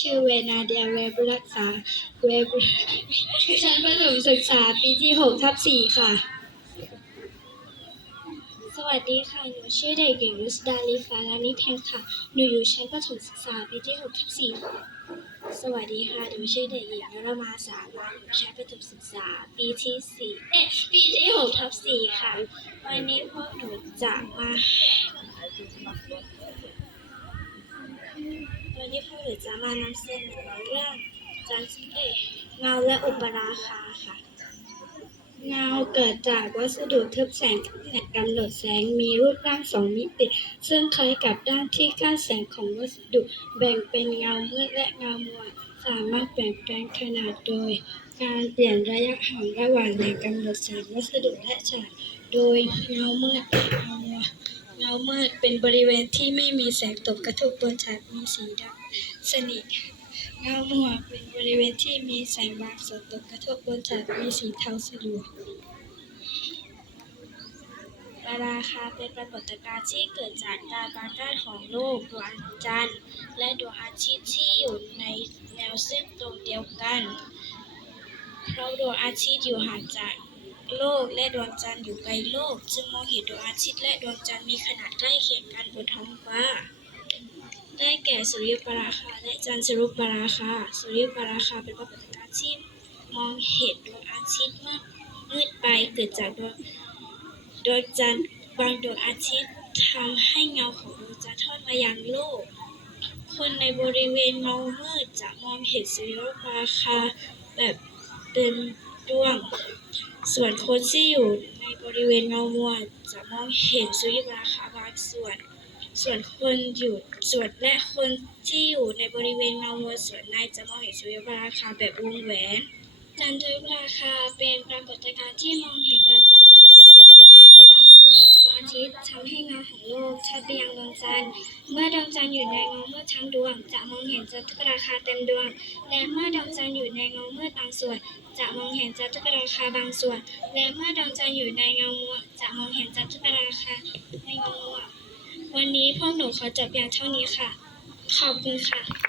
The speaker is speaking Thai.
ชื่อเวนาเดียเวบรักษาเวบชั้นประถมศึกษาปีที่หกทับสี่ค่ะ สวัสดีค่ะ หนูชื่อเด็กหญิงรุสดาลีฟาลานิเพนค่ะ หนูอยู่ชั้นประถมศึกษาปีที่หกทับสี่ค่ะ สวัสดีค่ะ หนูชื่อเด็กหญิงนรมาสามาอยู่ชั้นประถมศึกษาปีที่สี่เอ๊ะปีที่หกทับสี่ค่ะ วันนี้พวกหนูจะมา จะมานำเสนอเรื่องจันทร์เอกเงาและอุปราคาค่ะ เกิดจากวัสดุทึบแสงแหละกำหนดแสงมีรูปร่างสองมิติ ซึ่งคล้ายกับด้านที่กั้นแสงของวัสดุแบ่งเป็นเงามืดและเงามัวสามารถเปลี่ยนแปลงขนาดโดย การเปลี่ยนระยะห่างระหว่างแหล่งกำหนดแสงวัสดุและฉากโดยเงามืดเงามัวเงามืดเป็นบริเวณที่ไม่มีแสงตกกระทบบนฉากมีสีดำสนิทเงาหมัวเป็นบริเวณที่มีแสงบางส่วนตกกระทบบนฉากมีสีเทาสลัว ราคาเป็นปรากฏการณ์ที่เกิดจากการบางด้านของโลกดวงจันทร์และดวงอาทิตย์ที่อยู่ในแนวเส้นตรงเดียวกัน เพราะดวงอาทิตย์อยู่ห่างจากโลกและดวงจันทร์อยู่ไกลโลก จึงมองเห็นดวงอาทิตย์และดวงจันทร์มีขนาดใกล้เคียงกันบนท้องฟ้า ได้แก่สุริยุปราคาและจันทรุปราคา สุริยุปราคาเป็นปรากฏการณ์ที่มองเห็นดวงอาทิตย์มืดมืดไปเกิดจากดวง ดวงจันทร์บางดวงอาทิตย์ทำให้เงาของดวงจันทร์ทอดมายังโลก คนในบริเวณเงามืดจะมองเห็นสุริยุปราคาแบบเป็นดวง ส่วนคนที่อยู่ในบริเวณเงามัวจะมองเห็นสุริยุปราคาบางส่วน ส่วนคนอยู่ส่วนและคนที่อยู่ในบริเวณเงามัวส่วนในจะมองเห็นสุริยุปราคาแบบวงแหวนจันทรุปราคาเป็นปรากฏการณ์ที่มองเห็นดวงจันทร์มืดไปจากโลกดวงอาทิตย์ทำให้เงาของโลกชัดไปยังดวงจั นทร์ เมื่อดวงจันทร์อยู่ในเงามืดทั้งดวง จะมองเห็นจับทุกราคาเต็มดวง และเมื่อดวงจันทร์อยู่ในเงามืดบางส่วน จะมองเห็นจับทุกราคาบางส่วน และเมื่อดวงจันทร์อยู่ในเงามัวจะมองเห็นจับทุกราคาในเงามัววันนี้พวกหนูขอจบเพียงเท่านี้ค่ะ ขอบคุณค่ะ